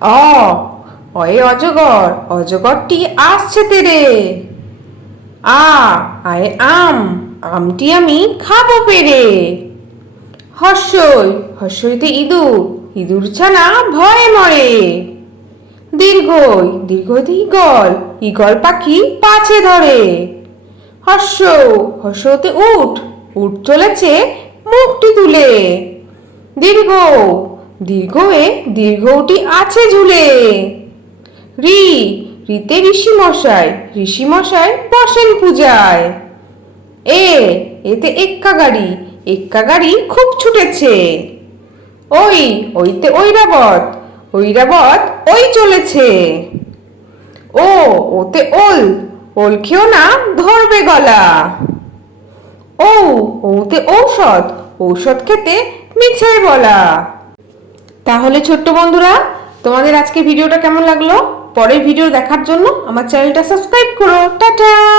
অ অয়ে অজগর, অজগরটি আসছে তেরে। আ আয়ে আম, আমটি আমি খাবো পেরে। হর্ষই, হর্ষইতে ইঁদুর, ইঁদুর ছানা ভয়ে মরে। দীর্ঘই, দীর্ঘইতে ঈগল, ঈগল পাখি পাছে ধরে। হর্ষ, হর্ষতে উট, উট চলেছে মুখটি তুলে। দীর্ঘ, দীর্ঘয়ে দীর্ঘটি আছে ঝুলে। রি, রিতে ঋষি মশাই, ঋষি মশাই বসেন পূজায়। এ, এতে এক্কা গাড়ি, এক্কা গাড়ি খুব ছুটেছে। ওই, ওইতে ঐরাবত, ঐরাবত ওই চলেছে। ও, ওতে ওল, ওল খেও না ধরবে গলা। ও, ওতে ঔষধ, ঔষধ খেতে মিছে বলা। তাহলে ছোট্ট বন্ধুরা, তোমাদের আজকে ভিডিওটা কেমন লাগলো? পরের ভিডিও দেখার জন্য আমার চ্যানেলটা সাবস্ক্রাইব করো। টাটা।